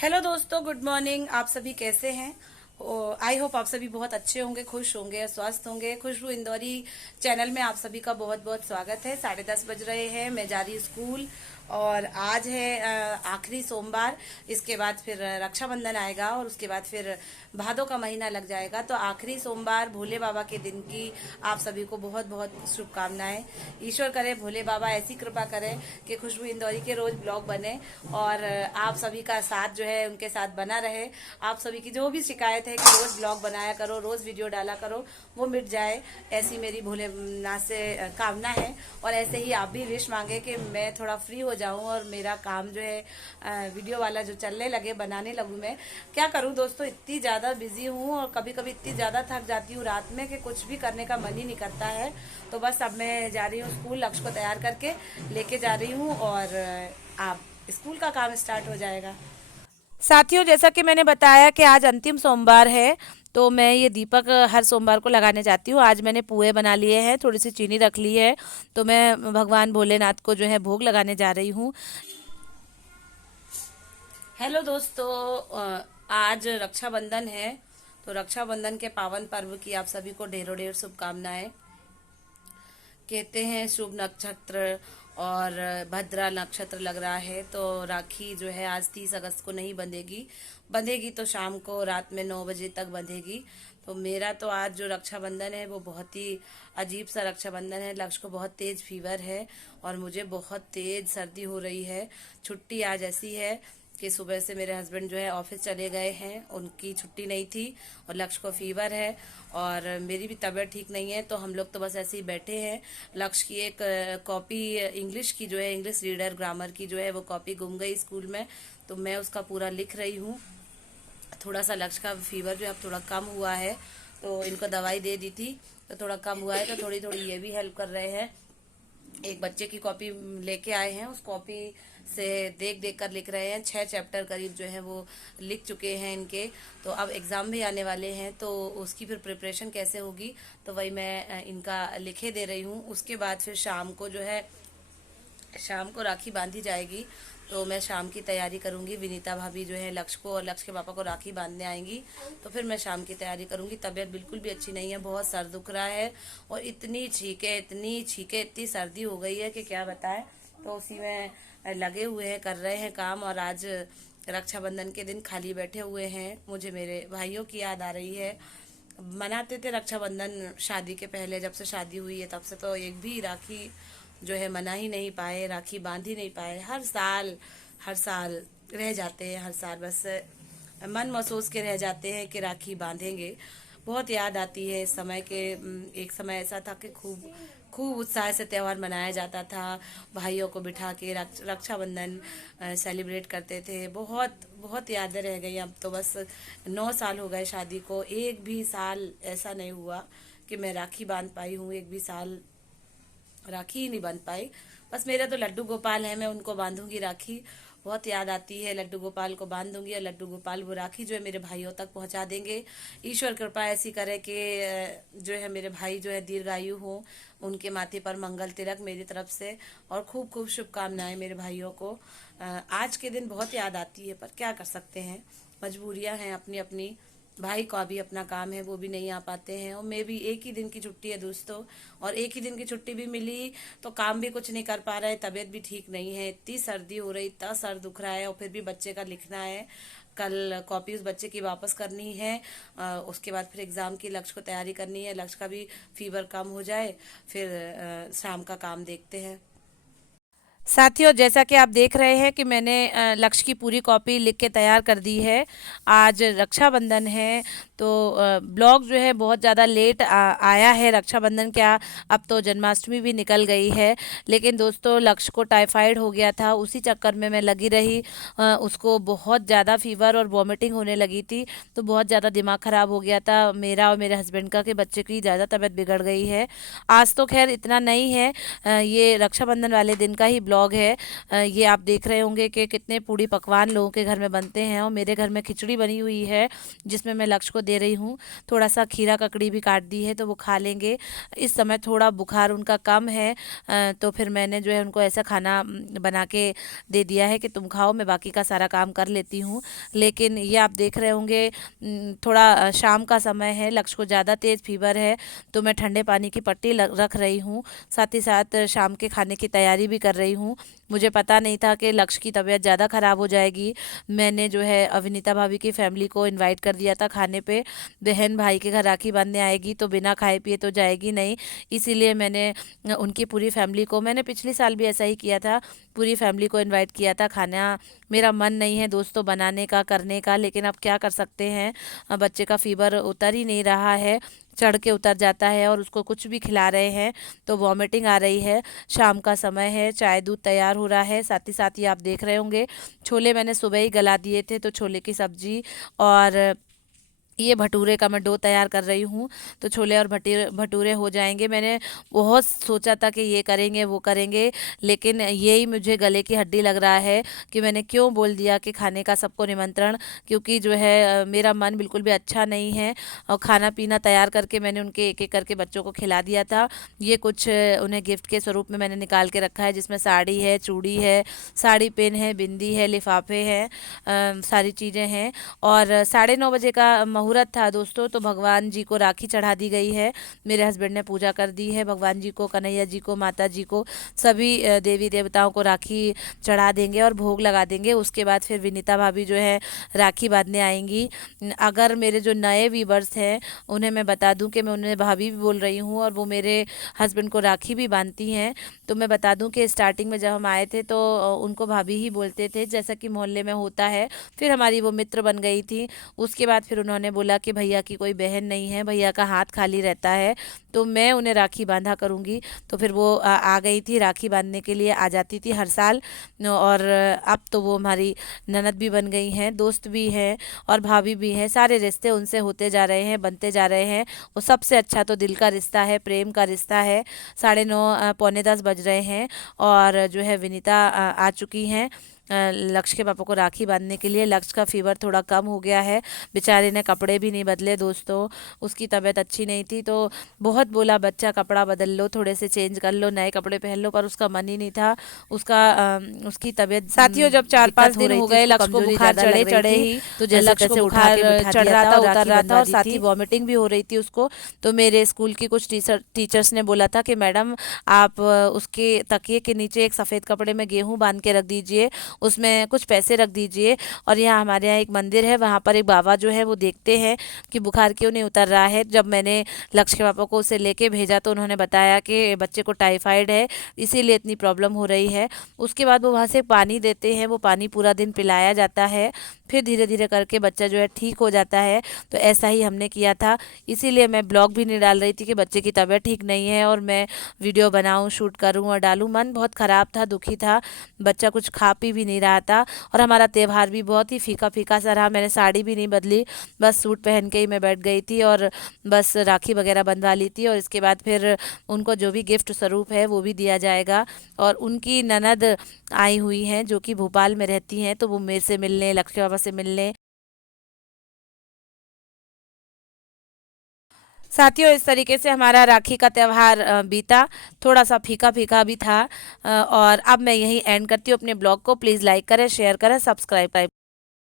Hello दोस्तों, good morning. आप सभी कैसे हैं? आई होप आप सभी बहुत अच्छे होंगे, खुश होंगे, स्वस्थ होंगे। खुशबू इंदौरी चैनल में आप सभी का बहुत बहुत स्वागत है। 10:30 बज रहे हैं, मैं जा रही हूँ स्कूल। और आज है आखिरी सोमवार। इसके बाद फिर रक्षाबंधन आएगा और उसके बाद फिर भादों का महीना लग जाएगा। तो आखिरी सोमवार भोले बाबा के दिन की आप सभी को बहुत बहुत शुभकामनाएं। ईश्वर करे भोले बाबा ऐसी कृपा करें कि खुशबू इंदौरी के रोज ब्लॉग बने और आप सभी का साथ जो है उनके साथ बना रहे। आप सभी की जो भी शिकायत है कि रोज ब्लॉग बनाया करो, रोज वीडियो डाला करो, वो मिट जाए, ऐसी मेरी भोलेनाथ से कामना है। और ऐसे ही आप भी विश मांगे कि मैं थोड़ा फ्री हो जाऊं और मेरा काम जो है वीडियो वाला जो चलने लगे, बनाने लगूं। मैं क्या करूं दोस्तों, इतनी ज्यादा बिजी हूं और कभी कभी इतनी ज्यादा थक जाती हूँ रात में कि कुछ भी करने का मन ही नहीं करता है। तो बस अब मैं जा रही हूँ स्कूल, लक्ष्य को तैयार करके लेके जा रही हूँ और आप स्कूल का काम स्टार्ट हो जाएगा। साथियों, जैसा कि मैंने बताया कि आज अंतिम सोमवार है, तो मैं ये दीपक हर सोमवार को लगाने जाती हूँ। आज मैंने पुए बना लिए हैं, थोड़ी सी चीनी रख ली है, तो मैं भगवान भोलेनाथ को जो है भोग लगाने जा रही हूँ। हेलो दोस्तों, आज रक्षाबंधन है। तो रक्षाबंधन के पावन पर्व की आप सभी को ढेरों ढेर शुभकामनाएं। कहते हैं शुभ नक्षत्र और भद्रा नक्षत्र लग रहा है, तो राखी जो है आज 30 अगस्त को नहीं बंधेगी। बंधेगी तो शाम को रात में 9 बजे तक बंधेगी। तो मेरा तो आज जो रक्षाबंधन है वो बहुत ही अजीब सा रक्षाबंधन है। लक्ष्य को बहुत तेज फीवर है और मुझे बहुत तेज सर्दी हो रही है। छुट्टी आज ऐसी है कि सुबह से मेरे हस्बैंड जो है ऑफिस चले गए हैं, उनकी छुट्टी नहीं थी और लक्ष्य को फीवर है और मेरी भी तबीयत ठीक नहीं है। तो हम लोग तो बस ऐसे ही बैठे हैं। लक्ष्य की एक कॉपी इंग्लिश की जो है, इंग्लिश रीडर ग्रामर की जो है, वो कॉपी गुम गई स्कूल में, तो मैं उसका पूरा लिख रही हूँ। थोड़ा सा लक्ष्य का फीवर जो है अब थोड़ा कम हुआ है, तो इनको दवाई दे दी थी तो थोड़ा कम हुआ है, तो थोड़ी थोड़ी ये भी हेल्प कर रहे हैं। एक बच्चे की कॉपी लेके आए हैं, उस कॉपी से देख देख कर लिख रहे हैं। 6 चैप्टर करीब जो है वो लिख चुके हैं इनके। तो अब एग्जाम भी आने वाले हैं, तो उसकी फिर प्रिपरेशन कैसे होगी, तो वही मैं इनका लिखे दे रही हूँ। उसके बाद फिर शाम को जो है, शाम को राखी बांधी जाएगी, तो मैं शाम की तैयारी करूंगी। विनीता भाभी जो है लक्ष्य को और लक्ष्य के पापा को राखी बांधने आएंगी, तो फिर मैं शाम की तैयारी करूंगी। तबीयत बिल्कुल भी अच्छी नहीं है, बहुत सर दुख रहा है और इतनी छींके, इतनी छींके, इतनी सर्दी हो गई है कि क्या बताएं। तो उसी में लगे हुए हैं, कर रहे हैं काम। और आज रक्षाबंधन के दिन खाली बैठे हुए हैं। मुझे मेरे भाइयों की याद आ रही है। मनाते थे रक्षाबंधन शादी के पहले, जब से शादी हुई है तब से तो एक भी राखी जो है मना ही नहीं पाए, राखी बांध ही नहीं पाए। हर साल रह जाते हैं, हर साल बस मन महसूस के रह जाते हैं कि राखी बांधेंगे। बहुत याद आती है इस समय के। एक समय ऐसा था कि खूब खूब उत्साह से त्यौहार मनाया जाता था। भाइयों को बिठा के रक्षाबंधन सेलिब्रेट करते थे। बहुत बहुत यादें रह गई। अब तो बस 9 साल हो गए शादी को, एक भी साल ऐसा नहीं हुआ कि मैं राखी बांध पाई हूँ। एक भी साल राखी ही नहीं बांध पाई। बस मेरा तो लड्डू गोपाल है, मैं उनको बांधूंगी राखी। बहुत याद आती है, लड्डू गोपाल को बांध दूंगी और लड्डू गोपाल वो राखी जो है मेरे भाइयों तक पहुंचा देंगे। ईश्वर कृपा ऐसी करे कि जो है मेरे भाई जो है दीर्घायु हो, उनके माथे पर मंगल तिलक मेरी तरफ से। और खूब खूब शुभकामनाएं मेरे भाइयों को। आज के दिन बहुत याद आती है, पर क्या कर सकते हैं, मजबूरियां हैं अपनी अपनी। भाई का भी अपना काम है, वो भी नहीं आ पाते हैं। और मैं भी, एक ही दिन की छुट्टी है दोस्तों, और एक ही दिन की छुट्टी भी मिली तो काम भी कुछ नहीं कर पा रहे। तबीयत भी ठीक नहीं है, इतनी सर्दी हो रही, इतना सर दुख रहा है। और फिर भी बच्चे का लिखना है, कल कॉपी उस बच्चे की वापस करनी है। उसके बाद फिर एग्जाम की लक्ष्य को तैयारी करनी है। लक्ष्य का भी फीवर कम हो जाए, फिर शाम का काम देखते हैं। साथियों, जैसा कि आप देख रहे हैं कि मैंने लक्ष्य की पूरी कॉपी लिख के तैयार कर दी है। आज रक्षाबंधन है, तो ब्लॉग जो है बहुत ज़्यादा लेट आया है। रक्षाबंधन क्या, अब तो जन्माष्टमी भी निकल गई है। लेकिन दोस्तों, लक्ष्य को टाइफाइड हो गया था, उसी चक्कर में मैं लगी रही। उसको बहुत ज़्यादा फीवर और वॉमिटिंग होने लगी थी, तो बहुत ज़्यादा दिमाग ख़राब हो गया था मेरा और मेरे हस्बैंड का कि बच्चे की ज़्यादा तबीयत बिगड़ गई है। आज तो खैर इतना नहीं है। ये रक्षाबंधन वाले दिन का ही ब्लॉग व्लॉग है। ये आप देख रहे होंगे कि कितने पूड़ी पकवान लोगों के घर में बनते हैं, और मेरे घर में खिचड़ी बनी हुई है जिसमें मैं लक्ष्य को दे रही हूँ। थोड़ा सा खीरा ककड़ी भी काट दी है तो वो खा लेंगे। इस समय थोड़ा बुखार उनका कम है, तो फिर मैंने जो है उनको ऐसा खाना बना के दे दिया है कि तुम खाओ, मैं बाकी का सारा काम कर लेती हूँ। लेकिन ये आप देख रहे होंगे थोड़ा शाम का समय है, लक्ष्य को ज़्यादा तेज़ फीवर है, तो मैं ठंडे पानी की पट्टी रख रही हूँ। साथ ही साथ शाम के खाने की तैयारी भी कर रही हूँ। मुझे पता नहीं था कि लक्ष्य की तबीयत ज़्यादा ख़राब हो जाएगी। मैंने जो है अविनीता भाभी की फैमिली को इनवाइट कर दिया था खाने पे। बहन भाई के घर राखी बांधने आएगी तो बिना खाए पिए तो जाएगी नहीं, इसीलिए मैंने उनकी पूरी फैमिली को, मैंने पिछले साल भी ऐसा ही किया था, पूरी फैमिली को इनवाइट किया था। खाना मेरा मन नहीं है दोस्तों बनाने का, करने का, लेकिन अब क्या कर सकते हैं। बच्चे का फीवर उतर ही नहीं रहा है, चढ़ के उतर जाता है, और उसको कुछ भी खिला रहे हैं तो वॉमिटिंग आ रही है। शाम का समय है, चाय दूध तैयार हो रहा है। साथ ही साथ ये आप देख रहे होंगे छोले मैंने सुबह ही गला दिए थे, तो छोले की सब्जी और ये भटूरे का मैं डो तैयार कर रही हूँ, तो छोले और भटूरे हो जाएंगे। मैंने बहुत सोचा था कि ये करेंगे वो करेंगे, लेकिन यही मुझे गले की हड्डी लग रहा है कि मैंने क्यों बोल दिया कि खाने का सबको निमंत्रण, क्योंकि जो है मेरा मन बिल्कुल भी अच्छा नहीं है। और खाना पीना तैयार करके मैंने उनके एक एक करके बच्चों को खिला दिया था। ये कुछ उन्हें गिफ्ट के स्वरूप में मैंने निकाल के रखा है, जिसमें साड़ी है, चूड़ी है, साड़ी पिन है, बिंदी है, लिफाफे हैं, सारी चीज़ें हैं। और 9:30 बजे का मुहूर्त था दोस्तों, तो भगवान जी को राखी चढ़ा दी गई है। मेरे हस्बैंड ने पूजा कर दी है, भगवान जी को, कन्हैया जी को, माता जी को, सभी देवी देवताओं को राखी चढ़ा देंगे और भोग लगा देंगे। उसके बाद फिर विनीता भाभी जो है राखी बांधने आएंगी। अगर मेरे जो नए व्यूवर्स हैं उन्हें मैं बता दूं कि मैं उन्हें भाभी भी बोल रही हूँ, और वो मेरे हस्बैंड को राखी भी बांधती हैं। तो मैं बता दूं कि स्टार्टिंग में जब हम आए थे तो उनको भाभी ही बोलते थे, जैसा कि मोहल्ले में होता है। फिर हमारी वो मित्र बन गई थी। उसके बाद फिर उन्होंने बोला कि भैया की कोई बहन नहीं है, भैया का हाथ खाली रहता है, तो मैं उन्हें राखी बांधा करूँगी। तो फिर वो आ गई थी राखी बांधने के लिए, आ जाती थी हर साल। और अब तो वो हमारी ननद भी बन गई हैं, दोस्त भी हैं और भाभी भी हैं। सारे रिश्ते उनसे होते जा रहे हैं, बनते जा रहे हैं। वो सबसे अच्छा तो दिल का रिश्ता है, प्रेम का रिश्ता है। 9:30 पौने 10 बज रहे हैं, और जो है विनीता आ चुकी हैं लक्ष्य के पापा को राखी बांधने के लिए। लक्ष्य का फीवर थोड़ा कम हो गया है, बेचारे ने कपड़े भी नहीं बदले दोस्तों, उसकी तबीयत अच्छी नहीं थी, तो बहुत बोला बच्चा कपड़ा बदल लो, थोड़े से चेंज कर लो, नए कपड़े पहन लो, पर उसका मन ही नहीं था। उसकी तबीयत, साथियों जब 4-5 दिन हो गए लक्ष्य को बुखार चढ़े ही, तो जैसे लक्ष्य को बुखार चढ़ रहा था, उतर रहा था, और साथ ही वॉमिटिंग भी हो रही थी उसको। तो मेरे स्कूल की कुछ टीचर्स ने बोला था कि मैडम आप उसके तकिए के नीचे एक सफ़ेद कपड़े में गेहूँ बांध के रख दीजिए, उसमें कुछ पैसे रख दीजिए। और यहाँ हमारे यहाँ एक मंदिर है, वहाँ पर एक बाबा जो है वो देखते हैं कि बुखार क्यों नहीं उतर रहा है। जब मैंने लक्ष्य के पापा को उसे लेके भेजा तो उन्होंने बताया कि बच्चे को टाइफाइड है, इसीलिए इतनी प्रॉब्लम हो रही है। उसके बाद वो वहाँ से पानी देते हैं, वो पानी पूरा दिन पिलाया जाता है, फिर धीरे धीरे करके बच्चा जो है ठीक हो जाता है। तो ऐसा ही हमने किया था, इसीलिए मैं ब्लॉग भी नहीं डाल रही थी कि बच्चे की तबीयत ठीक नहीं है और मैं वीडियो बनाऊं, शूट करूं और डालूं। मन बहुत ख़राब था, दुखी था, बच्चा कुछ खा पी भी नहीं रहा था, और हमारा त्यौहार भी बहुत ही फीका फीका सा रहा। मैंने साड़ी भी नहीं बदली, बस सूट पहन के ही मैं बैठ गई थी और बस राखी वगैरह बंधवा ली थी। और इसके बाद फिर उनको जो भी गिफ्ट स्वरूप है वो भी दिया जाएगा। और उनकी ननद आई हुई हैं जो कि भोपाल में रहती हैं, तो वो मेरे से मिलने, लक्ष्य बाबा से मिलने। साथियों, इस तरीके से हमारा राखी का त्यौहार बीता, थोड़ा सा फीका फीका भी था। और अब मैं यही एंड करती हूँ अपने ब्लॉग को। प्लीज़ लाइक करें, शेयर करें, सब्सक्राइब करें।